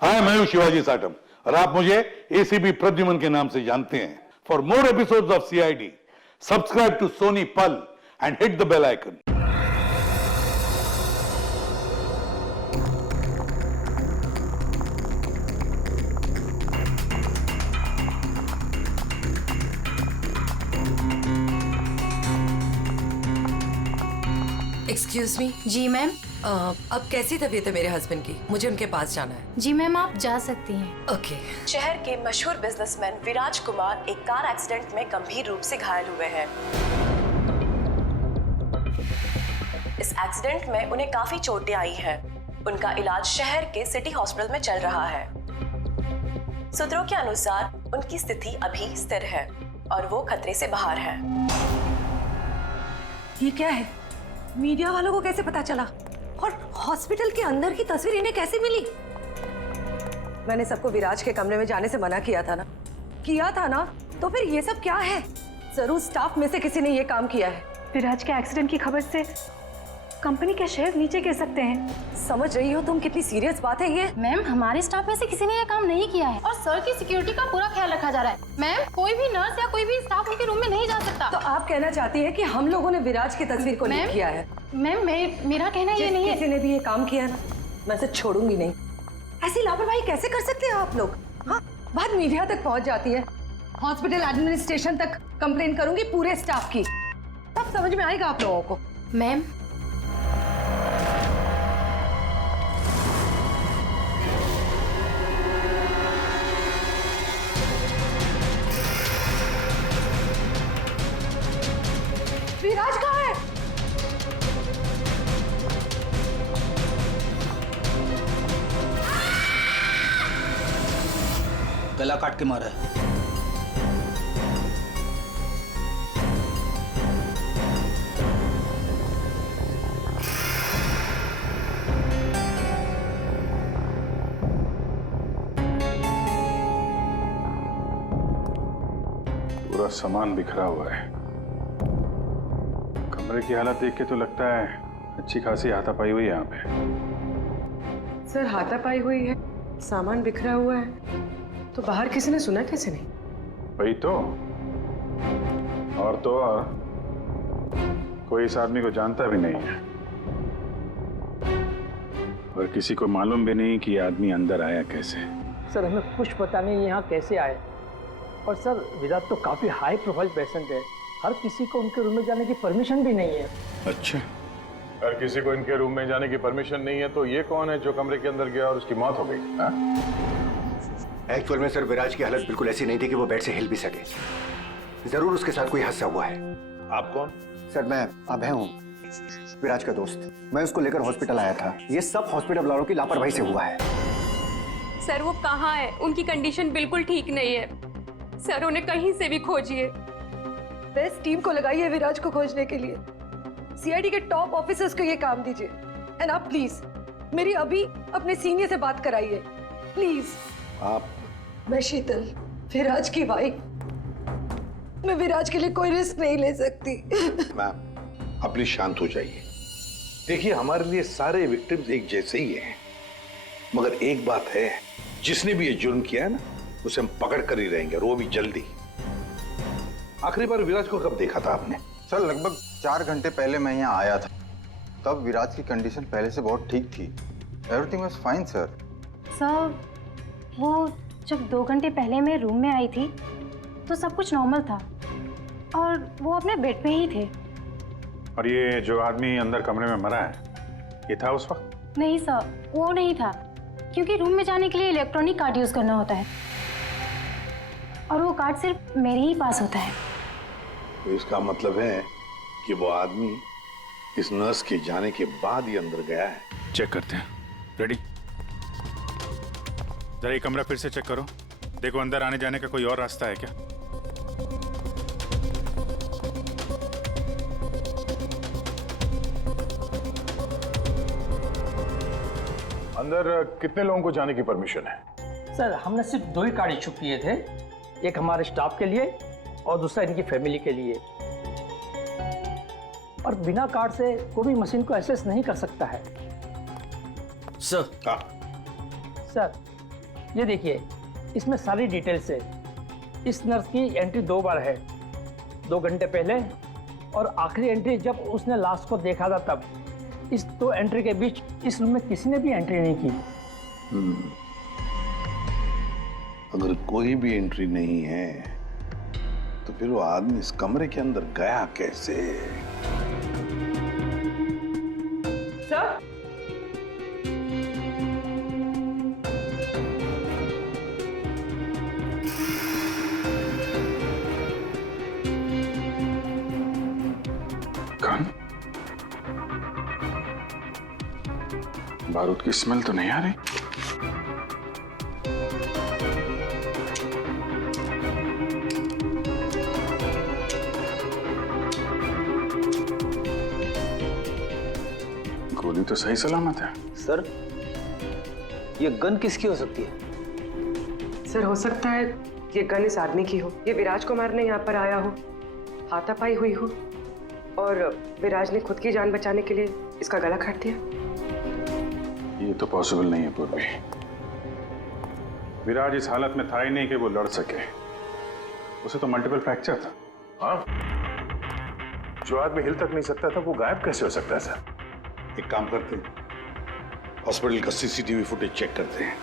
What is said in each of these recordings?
हाय, मैं हूं शिवाजी साटम और आप मुझे एसीपी प्रद्युमन के नाम से जानते हैं। For more episodes of CID, subscribe to Sony Pal and hit the bell icon. Excuse me, ji ma'am. अब कैसी तबीयत है मेरे हस्बैंड की? मुझे उनके पास जाना है। जी मैम, आप जा सकती हैं। ओके। शहर के मशहूर बिजनेसमैन विराज कुमार एक कार एक्सीडेंट में गंभीर रूप से घायल हुए हैं। इस एक्सीडेंट में उन्हें काफी चोटें आई हैं। उनका इलाज शहर के सिटी हॉस्पिटल में चल रहा है। सूत्रों के अनुसार उनकी स्थिति अभी स्थिर है और वो खतरे से बाहर है। ये क्या है? मीडिया वालों को कैसे पता चला? और हॉस्पिटल के अंदर की तस्वीर इन्हें कैसे मिली? मैंने सबको विराज के कमरे में जाने से मना किया था ना? तो फिर ये सब क्या है? जरूर स्टाफ में से किसी ने ये काम किया है। विराज के एक्सीडेंट की खबर से कंपनी के शेयर नीचे गिर सकते हैं। समझ रही हो तुम कितनी सीरियस बात है ये? मैम, हमारे स्टाफ में से किसी ने ये काम नहीं किया है और सर की सिक्योरिटी का पूरा ख्याल रखा जा रहा है। मैम, कोई भी नर्स या कोई भी स्टाफ उनके रूम में नहीं जा सकता। तो आप कहना चाहती है कि हम लोगों ने विराज की तस्वीर को लीक किया है? मैम, मेरा कहना ये नहीं है। किसी ने भी ये काम किया ना, मैं इसे छोड़ूंगी नहीं। ऐसी लापरवाही कैसे कर सकते हो आप लोग? हाँ, बात मीडिया तक पहुंच जाती है, हॉस्पिटल एडमिनिस्ट्रेशन तक कंप्लेन करूंगी पूरे स्टाफ की, तब समझ में आएगा आप लोगों को। मैम, विराज कहाँ है? गला काट के मारा है। पूरा सामान बिखरा हुआ है। कमरे की हालत देख के तो लगता है अच्छी खासी हाथापाई हुई है यहाँ पे। सर, हाथापाई हुई है, सामान बिखरा हुआ है, तो बाहर किसी ने सुना कैसे नहीं? वही तो। और कोई इस आदमी को जानता भी नहीं है और किसी को मालूम भी नहीं कि ये आदमी अंदर आया कैसे। सर, हमें कुछ पता नहीं यहाँ कैसे आए। और सर, विराट तो काफी हाई प्रोफाइल पेशेंट है, हर किसी को उनके रूम में जाने की परमिशन भी नहीं है। अच्छा, हर किसी को इनके रूम में जाने की परमिशन नहीं है, तो ये कौन है जो कमरे के अंदर गया और उसकी मौत हो गई? एक्चुअल में सर, विराज की हालत बिल्कुल ऐसी नहीं थी कि वो बेड से हिल भी सके। जरूर उसके साथ कोई हादसा हुआ है। आप कौन? सर, मैं अभय हूँ, विराज का दोस्त। मैं उसको लेकर हॉस्पिटल आया था। ये सब हॉस्पिटल वालों की लापरवाही से हुआ है। सर, वो कहाँ है? उनकी कंडीशन बिल्कुल ठीक नहीं है। सर, उन्हें कहीं से भी खोजिए। बेस्ट टीम को लगाइए विराज को खोजने के लिए। सीआईडी के टॉप ऑफिसर्स को ये काम दीजिए। एंड आप प्लीज मेरी अभी अपने सीनियर से बात कराइए, प्लीज। आप? मैं शीतल, विराज की वाइफ। मैं विराज के लिए कोई रिस्क नहीं ले सकती। मैम, आप प्लीज शांत हो जाइए। देखिए, हमारे लिए सारे विक्टिम्स एक जैसे ही हैं, मगर एक बात है, जिसने भी ये जुर्म किया है ना, उसे हम पकड़ कर ही रहेंगे, और वो भी जल्दी। आखिरी बार विराज को कब देखा था आपने? सर, लगभग 4 घंटे पहले मैं यहाँ आया था। तब विराज की कंडीशन पहले से बहुत ठीक थी। Everything was fine sir. Sir, वो जब 2 घंटे पहले मैं रूम में आई थी तो सब कुछ नॉर्मल था और वो अपने बेड पे ही थे। और ये जो आदमी अंदर कमरे में मरा है, ये था उस वक्त? नहीं सर, वो नहीं था, क्योंकि रूम में जाने के लिए इलेक्ट्रॉनिक कार्ड यूज करना होता है और वो कार्ड सिर्फ मेरे ही पास होता है। तो इसका मतलब है कि वो आदमी इस नर्स के जाने के बाद ही अंदर गया है। चेक करते हैं। रेडी? जरा ये कमरा फिर से चेक करो, देखो अंदर आने जाने का कोई और रास्ता है क्या। अंदर कितने लोगों को जाने की परमिशन है? सर, हमने सिर्फ 2 ही कार्ड इशू किए थे, एक हमारे स्टाफ के लिए और दूसरा इनकी फैमिली के लिए। और बिना कार्ड से कोई भी मशीन को एक्सेस नहीं कर सकता है। सर, सर, ये देखिए, इसमें सारी डिटेल्स है। इस नर्स की एंट्री 2 बार है, 2 घंटे पहले और आखिरी एंट्री जब उसने लास्ट को देखा था तब। इस 2 एंट्री के बीच इस रूम में किसी ने भी एंट्री नहीं की। अगर कोई भी एंट्री नहीं है तो फिर वो आदमी इस कमरे के अंदर गया कैसे? सर, कौन? बारूद की स्मेल तो नहीं आ रही। गोली तो सही सलामत है। सर, ये गन किसकी हो सकती है? सर हो सकता है ये गन इस आदमी की हो, ये विराज को मारने यहाँ पर आया हो, हाथापाई हुई हो और विराज ने खुद की जान बचाने के लिए इसका गला काट दिया। ये तो पॉसिबल नहीं है पूर्वी। विराज इस हालत में था ही नहीं कि वो लड़ सके। उसे तो मल्टीपल फ्रैक्चर था। हाँ, जो आदमी हिल तक नहीं सकता था वो गायब कैसे हो सकता है सर? एक काम करते हैं, हॉस्पिटल का सीसीटीवी फुटेज चेक करते हैं।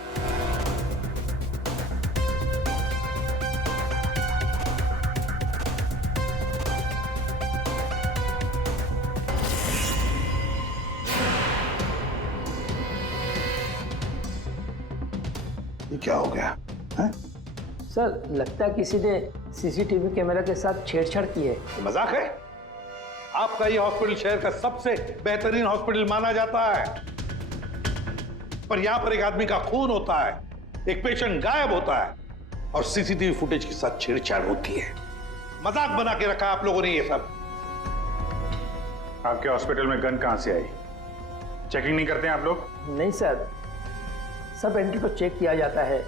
ये क्या हो गया है? सर, लगता है किसी ने सीसीटीवी कैमरा के साथ छेड़छाड़ की है। मजाक है? आपका ये हॉस्पिटल शहर का सबसे बेहतरीन हॉस्पिटल माना जाता है, पर यहां पर एक आदमी का खून होता है, एक पेशेंट गायब होता है और सीसीटीवी फुटेज के साथ छेड़छाड़ होती है। मजाक बना के रखा आप लोगों ने ये सब। आपके हॉस्पिटल में गन कहां से आई? चेकिंग नहीं करते हैं आप लोग? नहीं सर, सब एंट्री को चेक किया जाता है।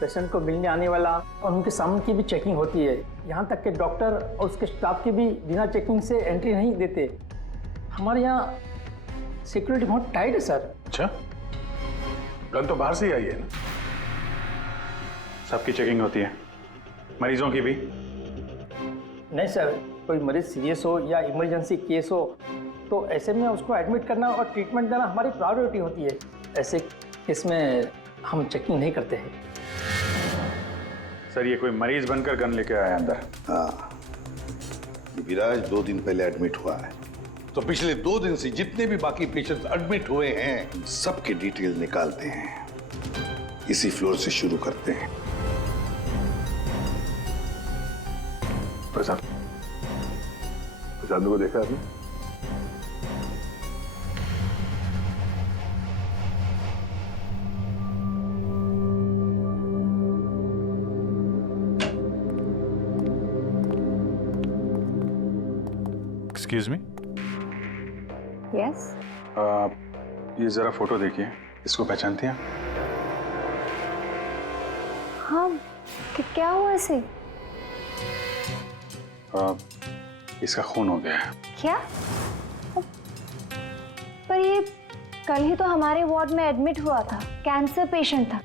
पेशेंट को मिलने आने वाला और उनके सामान की भी चेकिंग होती है। यहाँ तक कि डॉक्टर और उसके स्टाफ की भी बिना चेकिंग से एंट्री नहीं देते। हमारे यहाँ सिक्योरिटी बहुत टाइट है सर। अच्छा, गन तो बाहर से ही आई है ना? सबकी चेकिंग होती है, मरीजों की भी? नहीं सर, कोई मरीज सीरियस हो या इमरजेंसी केस हो तो ऐसे में उसको एडमिट करना और ट्रीटमेंट देना हमारी प्रायोरिटी होती है। ऐसे केस में हम चेकिंग नहीं करते हैं। सर, ये कोई मरीज बनकर गन लेके आया अंदर? हाँ, ये विराज 2 दिन पहले एडमिट हुआ है, तो पिछले 2 दिन से जितने भी बाकी पेशेंट्स एडमिट हुए हैं सबके डिटेल निकालते हैं। इसी फ्लोर से शुरू करते हैं। प्रसाद को देखा आपने? Excuse me. यस। ये जरा फोटो देखिए, इसको पहचानते हैं? हाँ, क्या हुआ इसे? इसका खून हो गया है। क्या? पर ये कल ही तो हमारे वार्ड में एडमिट हुआ था, कैंसर पेशेंट था।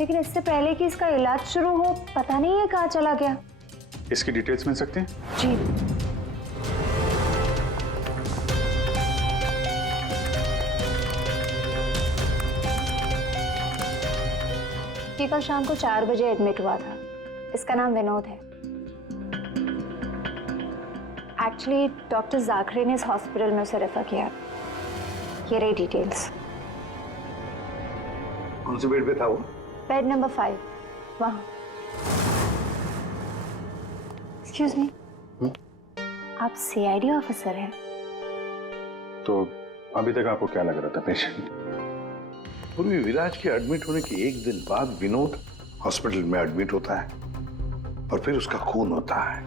लेकिन इससे पहले कि इसका इलाज शुरू हो, पता नहीं ये कहाँ चला गया। इसकी डिटेल्स मिल सकती हैं? जी। ये कल शाम को 4 बजे एडमिट हुआ था। इसका नाम विनोद है। एक्चुअली डॉक्टर जाखरे ने इस हॉस्पिटल में उसे रेफर किया। ये रही डिटेल्स। कौन से बेड पे था वो? बेड नंबर 5, वहाँ। एक्सक्यूज मी, आप सीआईडी ऑफिसर हैं? तो अभी तक आपको क्या लग रहा था पेशेंट? पूर्वी विराज के एडमिट होने के 1 दिन बाद विनोद हॉस्पिटल में एडमिट होता है और फिर उसका खून होता है।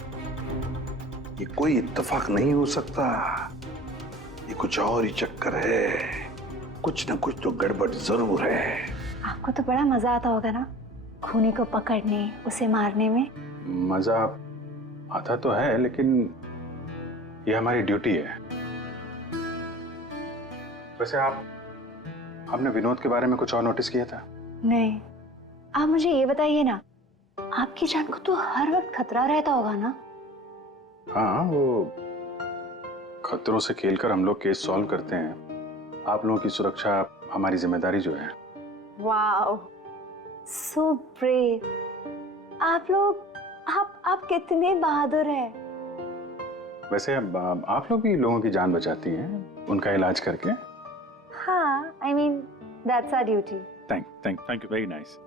ये कोई इत्तेफाक नहीं हो सकता, ये कुछ और ही चक्कर है। कुछ ना कुछ तो गड़बड़ जरूर है। आपको तो बड़ा मजा आता होगा ना, खूनी को पकड़ने, उसे मारने में। मजा आता तो है, लेकिन ये हमारी ड्यूटी है। वैसे आपने विनोद के बारे में कुछ और नोटिस किया था? नहीं, आप मुझे ये बताइए ना, आपकी जान को तो हर वक्त खतरा रहता होगा ना? हाँ, वो खतरों से खेलकर हम लोग केस सॉल्व करते हैं। आप लोगों की सुरक्षा हमारी जिम्मेदारी जो है। Wow, so brave. आप कितने बहादुर हैं। वैसे आप लोग भी लोगों की जान बचाती हैं उनका इलाज करके। हाँ, I mean, that's our duty. Thank you, very nice.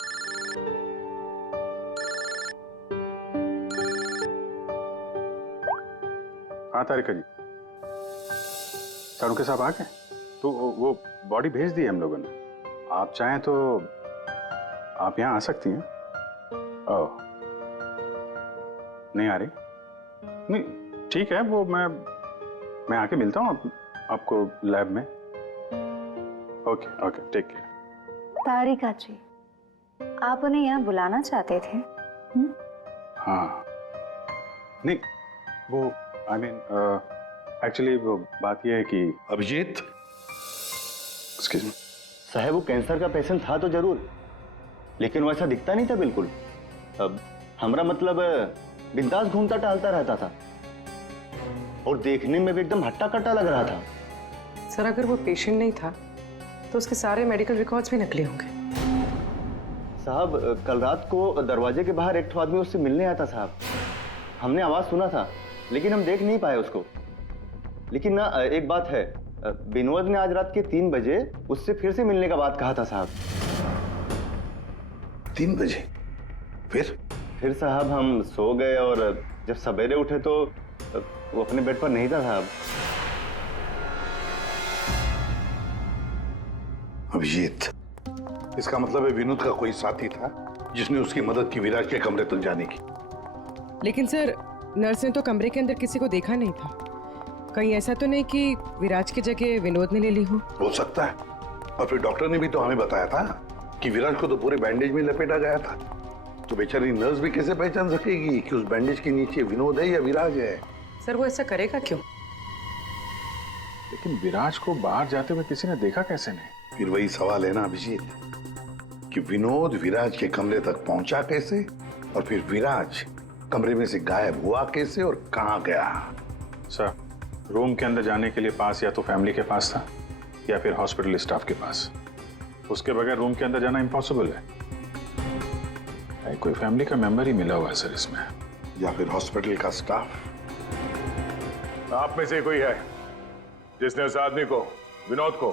हाँ तारिका जी, सारू के साहब आ गए? तो वो बॉडी भेज दी है हम लोगों ने। आप चाहें तो आप यहाँ आ सकती हैं। ओह, नहीं आ रही? नहीं, ठीक है, वो मैं आके मिलता हूँ आपको लैब में। Okay, take care. Tarika ji, आप उन्हें यहाँ बुलाना चाहते थे? हाँ, नहीं, वो आई मीन एक्चुअली वो बात ये है कि अभिजीत, एक्सक्यूज मी साहब, वो कैंसर का पेशेंट था तो जरूर, लेकिन वैसा दिखता नहीं था बिल्कुल। अब हमारा मतलब बिंदास घूमता टहलता रहता था और देखने में भी एकदम हट्टा कट्टा लग रहा था। सर, अगर वो पेशेंट नहीं था तो उसके सारे मेडिकल रिकॉर्ड्स भी नकली होंगे। साहब, कल रात को दरवाजे के बाहर एक आदमी उससे मिलने आया था साहब। हमने आवाज सुना था लेकिन हम देख नहीं पाए उसको। लेकिन ना एक बात है, विनोद ने आज रात के 3 बजे उससे फिर से मिलने का बात कहा था साहब। 3 बजे? फिर साहब हम सो गए और जब सवेरे उठे तो वो अपने बेड पर नहीं था साहब। अभिजीत, इसका मतलब है विनोद का कोई साथी था जिसने उसकी मदद की विराज के कमरे तक जाने की। लेकिन सर, नर्स ने तो कमरे के अंदर किसी को देखा नहीं था। कहीं ऐसा तो नहीं कि विराज की जगह विनोद ने ले ली हो सकता है। और फिर डॉक्टर ने भी तो हमें बताया था कि विराज को तो पूरे बैंडेज में लपेटा गया था। तो बेचारी नर्स भी कैसे पहचान सकेगी कि उस बैंडेज के नीचे विनोद है या विराज है? सर, वो ऐसा करेगा क्यों? लेकिन विराज को बाहर जाते हुए किसी ने देखा कैसे नहीं? फिर वही सवाल है ना अभिजीत, कि विनोद विराज के कमरे तक पहुंचा कैसे और फिर विराज कमरे में से गायब हुआ कैसे और कहां गया? सर, रूम के अंदर जाने के लिए पास या तो फैमिली के पास था या फिर हॉस्पिटल स्टाफ के पास। उसके बगैर रूम के अंदर जाना इम्पॉसिबल है। कोई फैमिली का मेंबर ही मिला हुआ है सर इसमें, या फिर हॉस्पिटल का स्टाफ। आप में से कोई है जिसने उस आदमी को, विनोद को,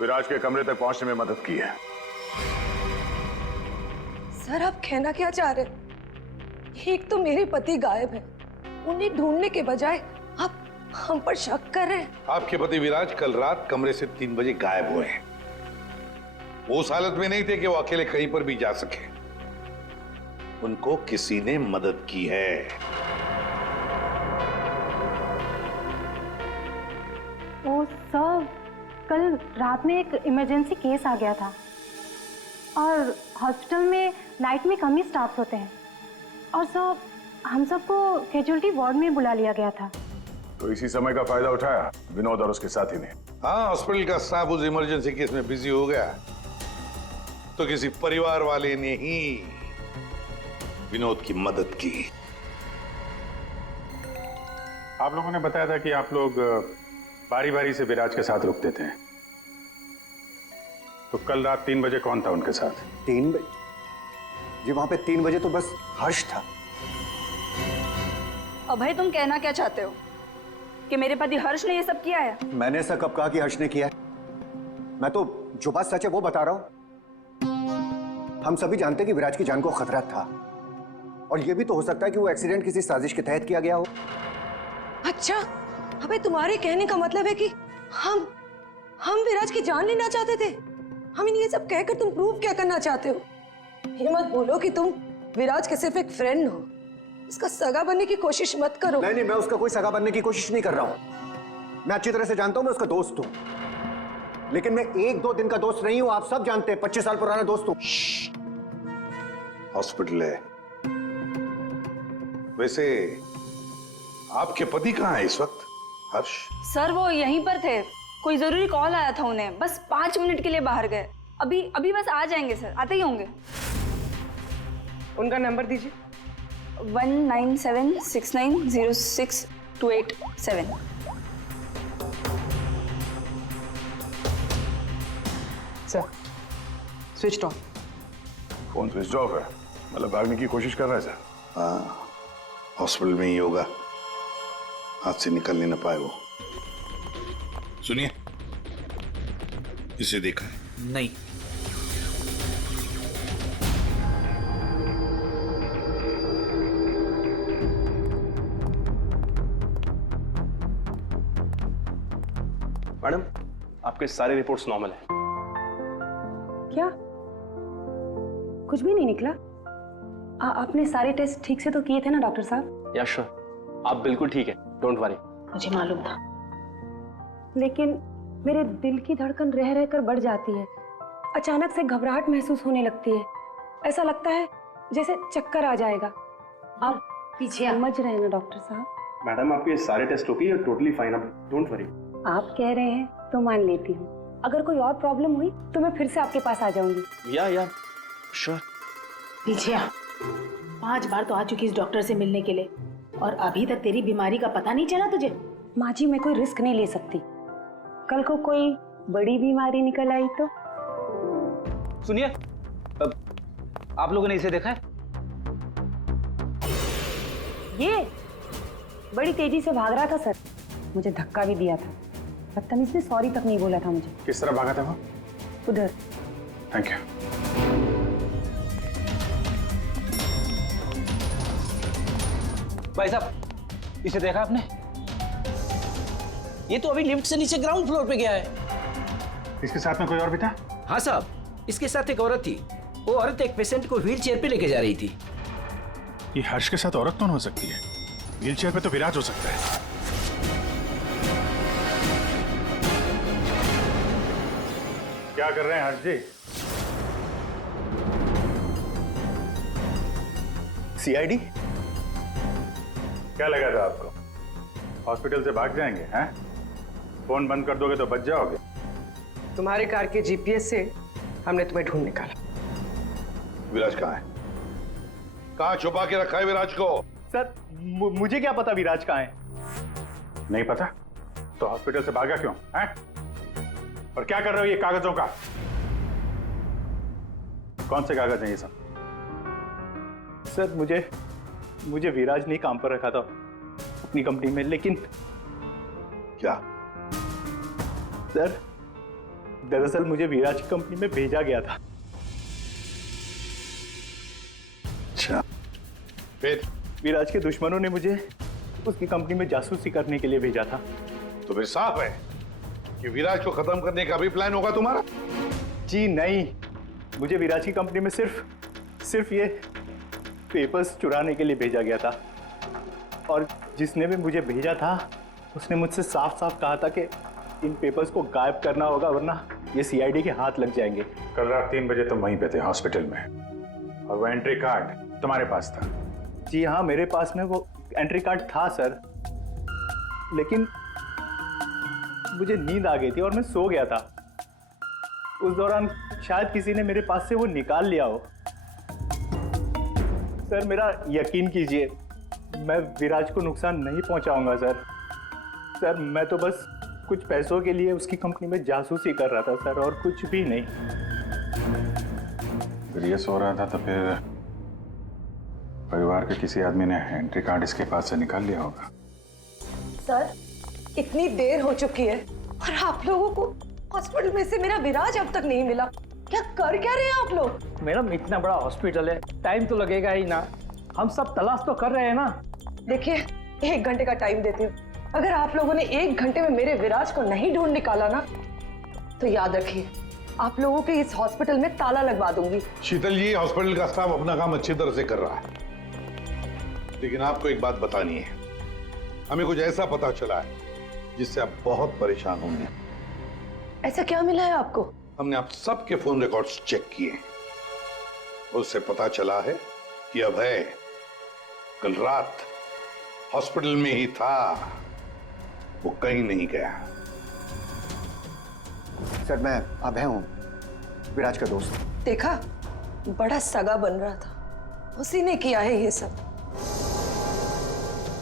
विराज के कमरे तक पहुंचने में मदद की है? सर, आप कहना क्या चाह रहे? एक तो मेरे पति गायब है, उन्हें ढूंढने के बजाय आप हम पर शक कर रहे हैं। आपके पति विराज कल रात कमरे से 3 बजे गायब हुए हैं। वो उस हालत में नहीं थे कि वो अकेले कहीं पर भी जा सके। उनको किसी ने मदद की है। ओ सर, कल रात में एक इमरजेंसी केस आ गया था और हॉस्पिटल में नाइट में कम ही स्टाफ होते हैं और सर हम सबको कैजुअल्टी वार्ड में बुला लिया गया था। तो इसी समय का फायदा उठाया विनोद और उसके साथी ने। हाँ, हॉस्पिटल का स्टाफ उस इमरजेंसी केस में बिजी हो गया तो किसी परिवार वाले ने ही विनोद की मदद की। आप लोगों ने बताया था कि आप लोग बारी बारी से विराज के साथ रुकते थे, तो कल रात 3 बजे कौन था उनके साथ? 3 बजे जी, वहां पे 3 बजे तो बस हर्ष था। अभय, तुम कहना क्या चाहते हो कि मेरे पति हर्ष ने ये सब किया है? मैंने ऐसा कब कहा कि हर्ष ने किया है? मैं तो जो बात सच है वो बता रहा हूं। हम सभी जानते हैं कि विराज की जान को खतरा था और ये भी तो हो सकता है कि वो एक्सीडेंट किसी साजिश के तहत किया गया हो। अच्छा, अबे तुम्हारे कहने का मतलब है कि हम विराज की जान लेना चाहते थे? हम ये सब कहकर तुम प्रूव क्या करना चाहते हो? ये मत बोलो कि तुम विराज के सिर्फ एक फ्रेंड हो, उसका सगा बनने की कोशिश मत करो। नहीं, मैं उसका कोई सगा बनने की कोशिश नहीं कर रहा हूं। मैं अच्छी तरह से जानता हूं मैं उसका दोस्त हूं, लेकिन मैं 1-2 दिन का दोस्त नहीं हूं। आप सब जानते हैं 25 साल पुराना दोस्त हूं। हॉस्पिटल है। वैसे आपके पति कहाँ है इस वक्त? हर्ष? सर, वो यहीं पर थे। कोई जरूरी कॉल आया था उन्हें, बस 5 मिनट के लिए बाहर गए। अभी अभी बस आ जाएंगे सर, आते ही होंगे। उनका नंबर दीजिए। 1976906287। Sir switch off. Phone switch off है, मतलब भागने की कोशिश कर रहा है सर। हाँ, हॉस्पिटल में ही होगा, हाथ से निकलने न पाए वो। सुनिए, इसे देखा है? नहीं। मैडम, आपके सारे रिपोर्ट्स नॉर्मल हैं। क्या कुछ भी नहीं निकला? आपने सारे टेस्ट ठीक से तो किए थे ना डॉक्टर साहब? या श्योर, आप बिल्कुल ठीक है, डोंट वरी। मुझे मालूम था, लेकिन मेरे दिल की धड़कन रह रहकर बढ़ जाती है। अचानक से घबराहट महसूस होने लगती है। ऐसा लगता है जैसे चक्कर आ जाएगा। आप पीछे समझ रहे हैं ना डॉक्टर साहब? मैडम, आपके सारे टेस्ट ओके, टोटली फाइन, आप डोंट वरी। आप कह रहे हैं तो मान लेती हूँ। अगर कोई और प्रॉब्लम हुई तो मैं फिर से आपके पास आ जाऊंगी। या श्योर। पीछे आ। 5 बार तो आ चुकी इस डॉक्टर से मिलने के लिए और अभी तक तेरी बीमारी का पता नहीं चला तुझे? माँ जी, मैं कोई रिस्क नहीं ले सकती। कल को कोई बड़ी बीमारी निकल आई तो? सुनिए, आप लोगों ने इसे देखा है? ये बड़ी तेजी से भाग रहा था सर, मुझे धक्का भी दिया था। बदतमीज ने सॉरी तक नहीं बोला था मुझे। किस तरह भागा था वो? उधर। Thank you. भाई साहब, इसे देखा आपने? ये तो अभी लिफ्ट से नीचे ग्राउंड फ्लोर पे गया है। इसके साथ में कोई और भी था? हाँ साहब, इसके साथ एक औरत थी। वो औरत एक पेशेंट को व्हील चेयर पे लेके जा रही थी। ये हर्ष के साथ औरत कौन हो सकती है? व्हील चेयर पे तो विराज हो सकता है। क्या कर रहे हैं हर्ष जी? सीआईडी? क्या लगा था आपको हॉस्पिटल से भाग जाएंगे? हैं? फोन बंद कर दोगे तो बच जाओगे। तुम्हारे कार के जीपीएस से हमने तुम्हें ढूंढ निकाला। विराज कहाँ है? कहाँ छुपा के रखा है विराज को? सर, मुझे क्या पता विराज कहाँ है? नहीं पता तो हॉस्पिटल से भागा क्यों? हैं? और क्या कर रहे हो ये कागजों का? कौन से कागज हैं ये सब? सर, मुझे विराज ने काम पर रखा था अपनी कंपनी में, लेकिन क्या? सर, दरअसल मुझे विराज की कंपनी में भेजा गया था। अच्छा, फिर? विराज के दुश्मनों ने मुझे उसकी कंपनी में जासूसी करने के लिए भेजा था। तो फिर साफ है कि विराज को खत्म करने का भी प्लान होगा तुम्हारा? जी नहीं, मुझे विराज की कंपनी में सिर्फ ये पेपर्स चुराने के लिए भेजा गया था। और जिसने भी मुझे भेजा था उसने मुझसे साफ साफ कहा था कि इन पेपर्स को गायब करना होगा, वरना ये सीआईडी के हाथ लग जाएंगे। कल रात 3 बजे तुम वहीं पे थे हॉस्पिटल में, और वो एंट्री कार्ड तुम्हारे पास था? जी हाँ, मेरे पास में वो एंट्री कार्ड था सर, लेकिन मुझे नींद आ गई थी और मैं सो गया था। उस दौरान शायद किसी ने मेरे पास से वो निकाल लिया हो। सर, मेरा यकीन कीजिए, मैं विराज को नुकसान नहीं पहुंचाऊंगा सर। सर, मैं तो बस कुछ पैसों के लिए उसकी कंपनी में जासूसी कर रहा था सर, और कुछ भी नहीं। अगर ये सो रहा था तो फिर परिवार के किसी आदमी ने एंट्री कार्ड इसके पास से निकाल लिया होगा। सर, इतनी देर हो चुकी है और आप लोगों को हॉस्पिटल में से मेरा विराज अब तक नहीं मिला। क्या कर क्या रहे हैं आप लोग? मैडम, इतना बड़ा हॉस्पिटल है, टाइम तो लगेगा ही ना। हम सब तलाश तो कर रहे हैं ना। देखिए, 1 घंटे का टाइम देती हूँ। अगर आप लोगों ने 1 घंटे में मेरे विराज को नहीं ढूंढ निकाला ना, तो याद रखिए, आप लोगों के इस हॉस्पिटल में ताला लगवा दूंगी। शीतल जी, हॉस्पिटल का स्टाफ अपना काम अच्छी तरह से कर रहा है, लेकिन आपको एक बात बतानी है। हमें कुछ ऐसा पता चला है जिससे आप बहुत परेशान होंगे। ऐसा क्या मिला है आपको? हमने आप सबके फोन रिकॉर्ड्स चेक किए, उससे पता चला है कि अभय कल रात हॉस्पिटल में ही था, वो कहीं नहीं गया। सर, मैं अभय हूं। विराज का दोस्त। देखा, बड़ा सगा बन रहा था, उसी ने किया है ये सब।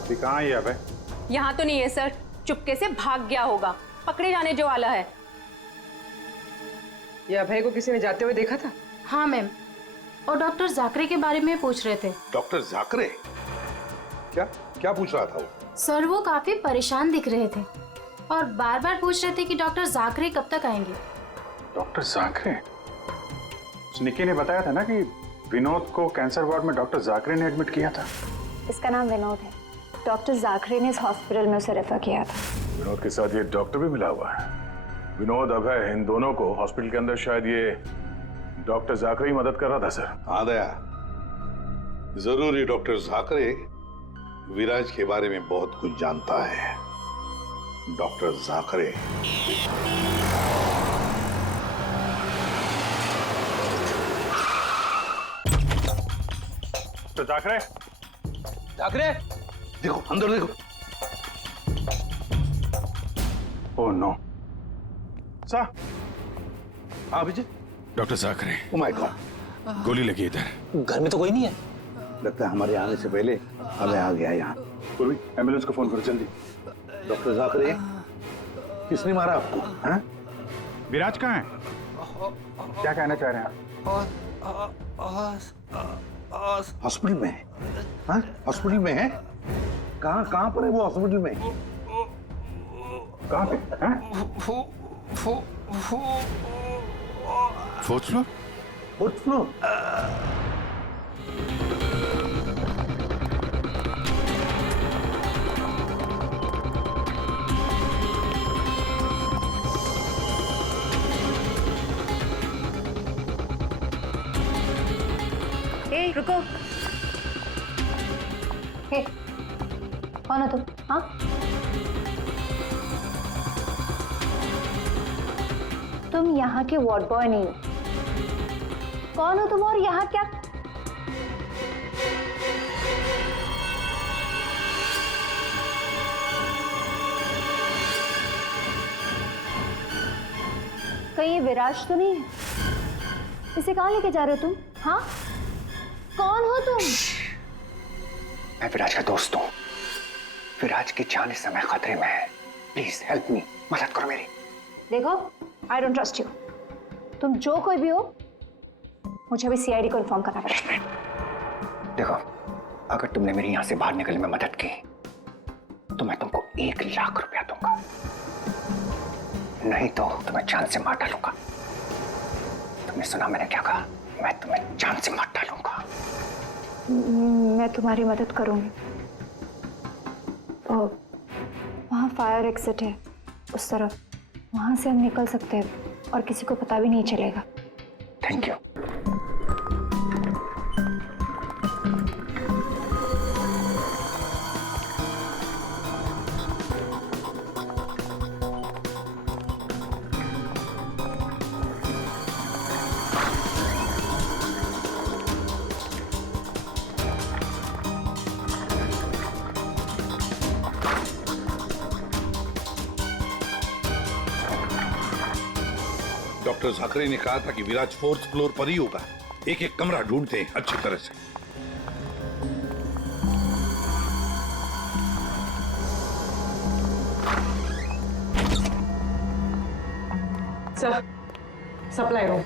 ये कहाँ है अभय? यहाँ तो नहीं है सर, चुपके से भाग गया होगा, पकड़े जाने जो वाला है। ये अभय को किसी ने जाते हुए देखा था? हाँ मैम, और डॉक्टर जाकरे के बारे में पूछ रहे थे। डॉक्टर जाकरे? क्या क्या पूछ रहा था वो? सर वो काफी परेशान दिख रहे थे और बार बार पूछ रहे थे कि डॉक्टर जाकरे कब तक आएंगे। डॉक्टर जाकरे? उस निकी ने बताया था ना कि विनोद को कैंसर वार्ड में डॉक्टर जाकरे ने एडमिट किया था। इसका नाम विनोद है, डॉक्टर जाकरे ने इस हॉस्पिटल में उसे रेफर किया था। विनोद के साथ ये डॉक्टर भी मिला हुआ है। विनोद, अभय, इन दोनों को हॉस्पिटल के अंदर शायद ये डॉक्टर जाकरे ही मदद कर रहा था। सर हाँ दया, जरूर ये डॉक्टर जाकरे विराज के बारे में बहुत कुछ जानता है। डॉक्टर जाकरे। तो जाकरे? जाकरे? देखो अंदर देखो। Oh no. सा? हाँ Vijay. Doctor Jakre. Oh my god. गोली लगी इधर। घर में तो कोई नहीं है। लगता है हमारे आने से पहले हमें आ गया यहाँ। पूर्वी, एम्बुलेंस को फोन करो जल्दी। डॉक्टर जाकरे, किसने मारा आपको? हाँ? विराज कहाँ है? क्या कहना चाह रहे हैं आप? हॉस्पिटल में है? हाँ? हॉस्पिटल में है? कहाँ पर है वो हॉस्पिटल में? कहाँ पे? Fourth floor? Fourth floor? ए, रुको। हे, कौन हो तुम? हाँ? तुम यहाँ के वार्ड बॉय नहीं हो। कौन हो तुम और यहाँ क्या? कहीं ये विराज तो नहीं है? इसे कहाँ लेके जा रहे हो तुम? हाँ? कौन हो तुम? मैं विराज का दोस्त हूँ। विराज की जान इस समय खतरे में है। प्लीज हेल्प मी, मदद करो मेरी। देखो, आई डोंट ट्रस्ट यू। तुम जो कोई भी हो, मुझे अभी सीआईडी को इन्फॉर्म करना पड़ेगा। देखो, अगर तुमने मेरी यहाँ से बाहर निकलने में मदद की तो मैं तुमको 1 लाख रुपया दूंगा, नहीं तो तुम्हें जान से मार डालूंगा। तुमने सुना मैंने क्या कहा? मैं तुम्हें जान से मार डालूंगा। मैं तुम्हारी मदद करूंगी। वहाँ फायर एग्जिट है उस तरफ, वहां से हम निकल सकते हैं और किसी को पता भी नहीं चलेगा। Thank you. डॉक्टर जाकरे ने कहा था कि विराज 4th फ्लोर पर ही होगा। एक एक कमरा ढूंढते हैं अच्छी तरह से। Sir, supply room.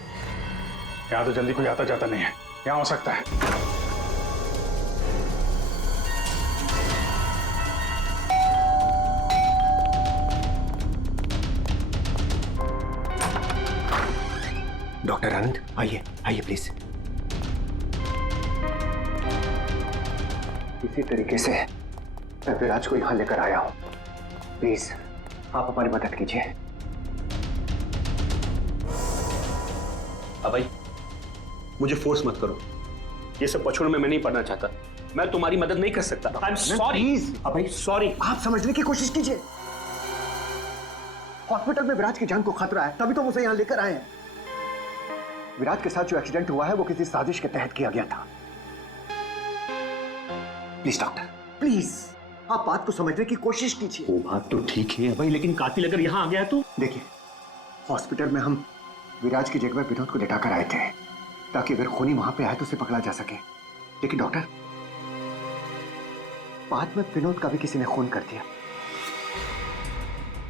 यहाँ तो जल्दी कोई आता जाता नहीं है। यहाँ हो सकता है। डॉक्टर आनंद, आइए आइए प्लीज। इसी तरीके से मैं विराज को यहाँ लेकर आया हूँ। प्लीज आप हमारी मदद कीजिए। अभय, मुझे फोर्स मत करो। ये सब बचपन में मैं नहीं पढ़ना चाहता। मैं तुम्हारी मदद नहीं कर सकता। I am sorry. Abhay sorry. आप समझने की कोशिश कीजिए। हॉस्पिटल में विराज की जान को खतरा है, तभी तो उसे यहाँ लेकर आए हैं। विराज के साथ जो एक्सीडेंट हुआ है वो किसी साजिश के तहत किया गया था। प्लीज डॉक्टर, प्लीज आप बात को समझने की कोशिश कीजिए। वो बात तो ठीक है भाई, लेकिन कातिल अगर यहाँ आ गया तो? देखिए, हॉस्पिटल में हम विराज की जगह में विनोद को लिटाकर आए थे ताकि अगर खूनी वहां पे आए तो उसे पकड़ा जा सके। लेकिन डॉक्टर, बाद में विनोद का भी किसी ने खून कर दिया।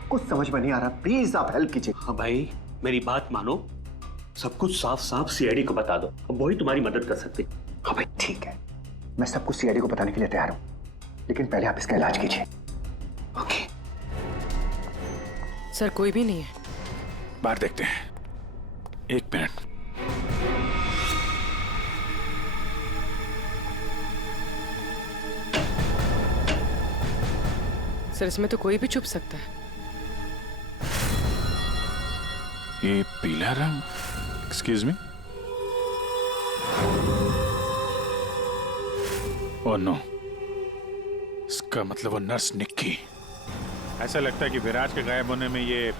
कुछ समझ में नहीं आ रहा, प्लीज आप हेल्प कीजिए। हाँ भाई, मेरी बात मानो, सब कुछ साफ साफ सीआईडी को बता दो, अब वही तुम्हारी मदद कर सकते। हाँ भाई ठीक है, मैं सब कुछ सीआईडी को बताने के लिए तैयार हूं, लेकिन पहले आप इसका इलाज कीजिए। ओके सर, कोई भी नहीं है। बाहर देखते हैं, 1 मिनट। सर, इसमें तो कोई भी छुप सकता है। ये पीला रंग, एक्सक्यूज मी। ओह नो, इसका मतलब वो नर्स निक्की। ऐसा लगता है कि विराज के गायब होने में ये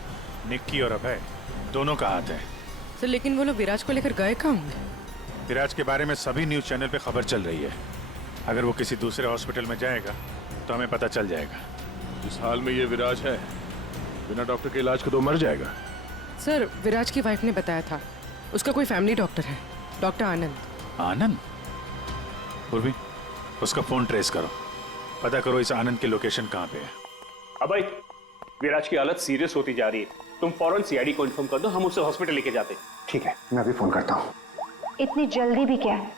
निक्की और अभय दोनों का हाथ है। सर, लेकिन वो लोग विराज को लेकर गए कहाँ होंगे? विराज के बारे में सभी न्यूज चैनल पे खबर चल रही है। अगर वो किसी दूसरे हॉस्पिटल में जाएगा तो हमें पता चल जाएगा। इस हाल में ये विराज है, बिना डॉक्टर के इलाज को तो मर जाएगा। सर, विराज की वाइफ ने बताया था उसका कोई फैमिली डॉक्टर है, डॉक्टर आनंद। आनंद? उर्वी, उसका फोन ट्रेस करो, पता करो इस आनंद की लोकेशन कहाँ पे है। अबे, विराज की हालत सीरियस होती जा रही है, तुम फौरन सीआईडी को इन्फॉर्म कर दो, हम उसे हॉस्पिटल लेके जाते। ठीक है, मैं अभी फोन करता हूँ। इतनी जल्दी भी क्या है?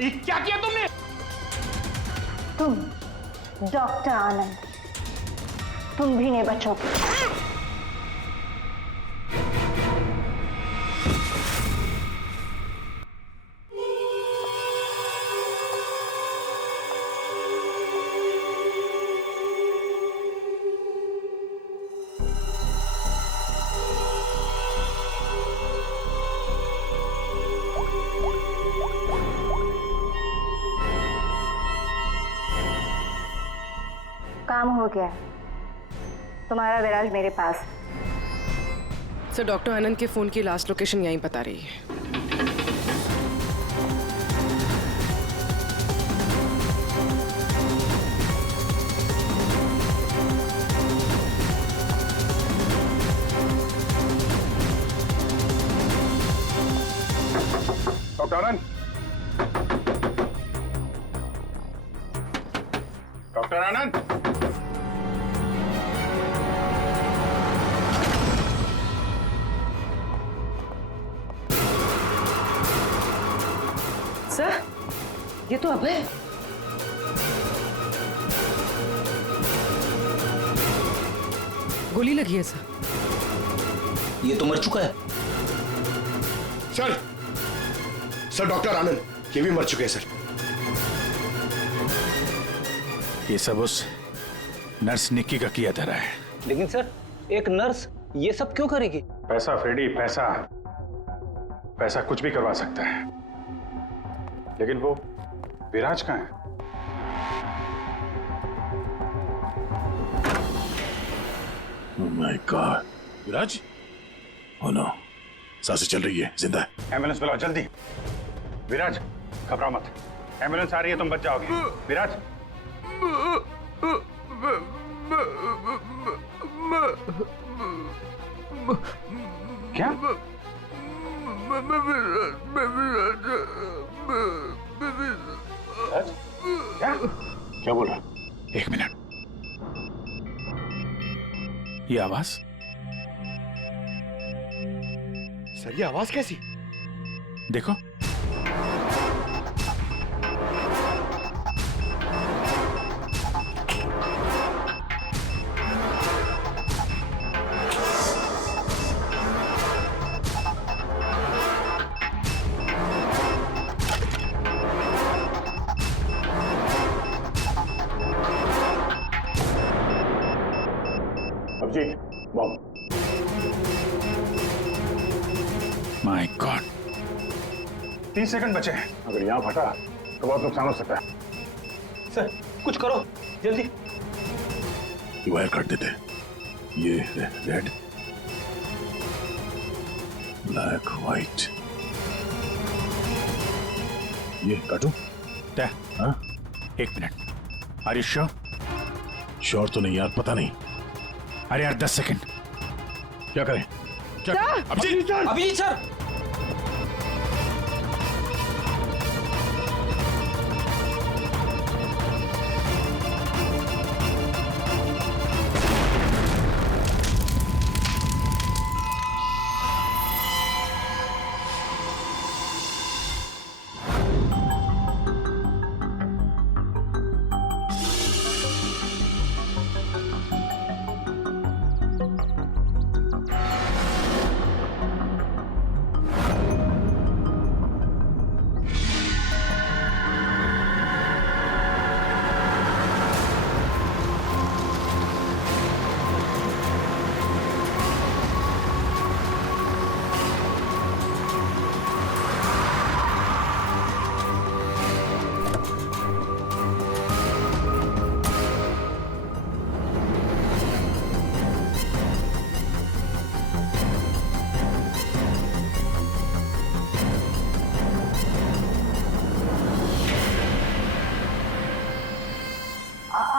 क्या किया तुमने? तुम डॉक्टर आनंद, तुम भी नहीं बचोगे। काम हो गया, तुम्हारा विराज मेरे पास। सर, डॉक्टर आनंद के फोन की लास्ट लोकेशन यहीं बता रही है। डॉक्टर आनंद, डॉक्टर आनंद, सर, ये तो अभय है। गोली लगी है सर। ये तो मर चुका है। सर डॉक्टर आनंद, ये भी मर चुके हैं सर। ये सब उस नर्स निक्की का किया धरा है। लेकिन सर, एक नर्स ये सब क्यों करेगी? पैसा फ्रेडी, पैसा, पैसा कुछ भी करवा सकता है। लेकिन वो विराज कहाँ है? Oh my God, Viraj? Oh no, सांसें चल रही है, जिंदा है। एम्बुलेंस बुलाओ जल्दी। विराज, घबराओ मत, एम्बुलेंस आ रही है, तुम बच जाओगे। विराज, क्या? क्या बोल रहा? 1 मिनट, ये आवाज? सर, ये आवाज कैसी? देखो, Abhijeet, bomb. My God, 30 second बचे हैं। अगर यहाँ फटा तो बहुत नुकसान हो सकता है। सर, कुछ करो जल्दी। ये वायर काट देते। ये रेड, ब्लैक, व्हाइट, ये काटू? हाँ? 1 minute, are you sure? Sure तो नहीं यार, पता नहीं। अरे यार 10 सेकंड। क्या करें? क्या अभिजीत सर, अभिजीत सर।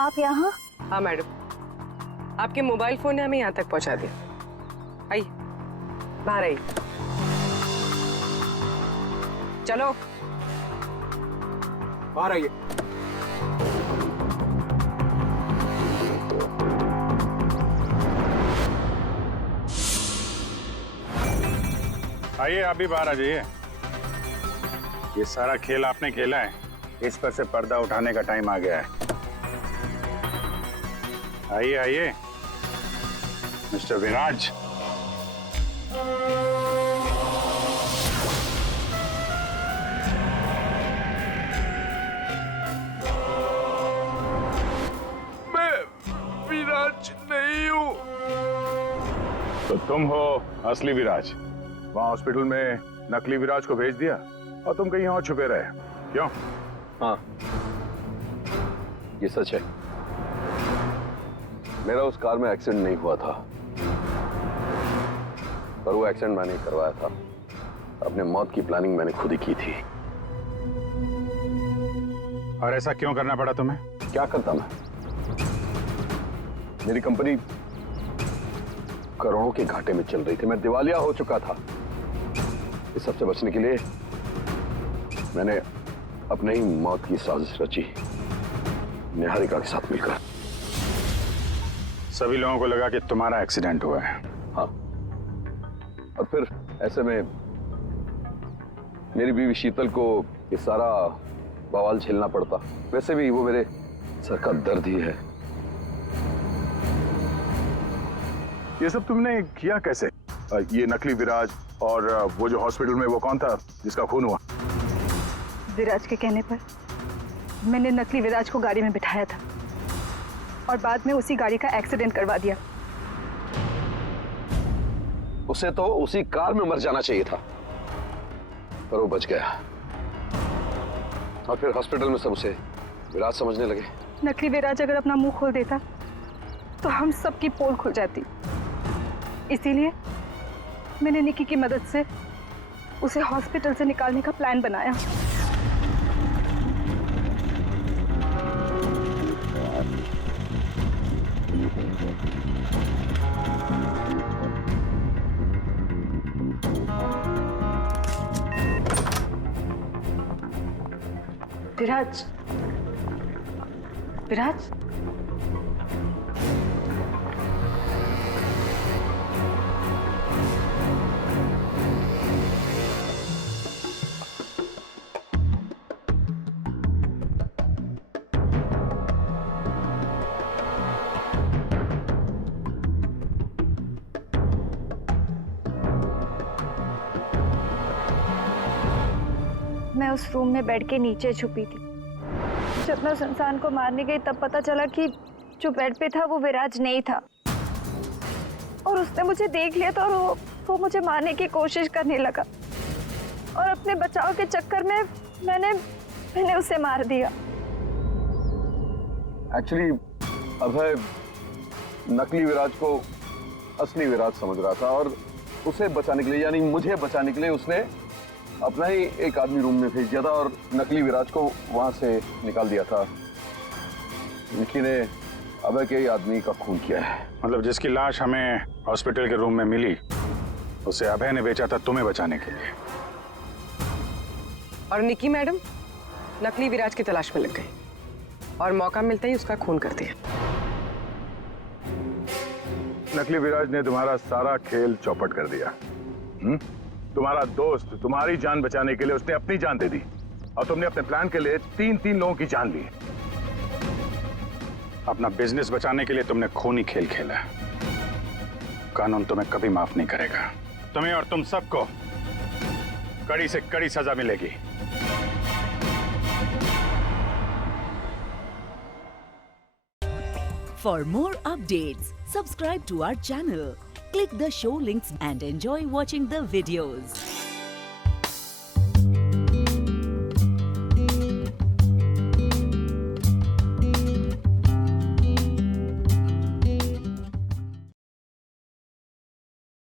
आप यहाँ? हाँ मैडम, आपके मोबाइल फोन ने हमें यहाँ तक पहुँचा दिया। आइए बाहर आइए। चलो बाहर आइए। आइए, आप भी बाहर आ जाइए। ये सारा खेल आपने खेला है, इस पर से पर्दा उठाने का टाइम आ गया है। आइए आइए मिस्टर विराज। मैं विराज नहीं हूँ। तो तुम हो असली विराज। वहां हॉस्पिटल में नकली विराज को भेज दिया और तुम कहीं और छुपे रहे, क्यों? हाँ, ये सच है। मेरा उस कार में एक्सीडेंट नहीं हुआ था, पर वो एक्सीडेंट मैंने करवाया था। अपने मौत की प्लानिंग मैंने खुद ही की थी। और ऐसा क्यों करना पड़ा तुम्हें? क्या करता मैं? मेरी कंपनी करोड़ों के घाटे में चल रही थी, मैं दिवालिया हो चुका था। इस सबसे बचने के लिए मैंने अपने ही मौत की साजिश रची, निहारिका के साथ मिलकर। सभी लोगों को लगा कि तुम्हारा एक्सीडेंट हुआ है। हाँ, और फिर ऐसे में मेरी बीवी शीतल को ये सारा बवाल झेलना पड़ता। वैसे भी वो मेरे सर का दर्द ही है। ये सब तुमने किया कैसे? ये नकली विराज और वो जो हॉस्पिटल में वो कौन था जिसका खून हुआ? विराज के कहने पर मैंने नकली विराज को गाड़ी में बिठाया था और बाद में उसी गाड़ी का एक्सीडेंट करवा दिया। उसे तो उसी कार में मर जाना चाहिए था, पर वो बच गया। और फिर हॉस्पिटल में सब उसे विराज समझने लगे। नकली विराज अगर अपना मुंह खोल देता तो हम सबकी पोल खुल जाती। इसीलिए मैंने निकी की मदद से उसे हॉस्पिटल से निकालने का प्लान बनाया। विराज, विराज, मैं उस रूम में बेड के नीचे छुपी थी। जब मैं उस इंसान को मारने गई तब पता चला कि जो बेड पे था वो विराज नहीं था, और उसने मुझे देख लिया था और वो मुझे मारने की कोशिश करने लगा, और अपने बचाव के चक्कर में मैंने उसे मार दिया। एक्चुअली अभय नकली विराज को असली विराज समझ रहा था, और उसे बचाने के लिए, यानी मुझे बचाने के लिए, उसने अपना ही एक आदमी रूम में भेज दिया था और नकली विराज को वहां से निकाल दिया था। निकी ने अभय के ही आदमी का खून किया है। मतलब जिसकी लाश हमें हॉस्पिटल के रूम में मिली उसे अभय ने बेचा था तुम्हें बचाने के लिए। और निकी मैडम नकली विराज की तलाश में लग गई और मौका मिलते ही उसका खून कर दिया। नकली विराज ने तुम्हारा सारा खेल चौपट कर दिया। तुम्हारा दोस्त तुम्हारी जान बचाने के लिए उसने अपनी जान दे दी और तुमने अपने प्लान के लिए 3 लोगों की जान ली। अपना बिजनेस बचाने के लिए तुमने खूनी खेल खेला। कानून तुम्हें कभी माफ नहीं करेगा। तुम्हें और तुम सबको कड़ी से कड़ी सजा मिलेगी। For more updates, subscribe to our channel, click the show links and enjoy watching the videos.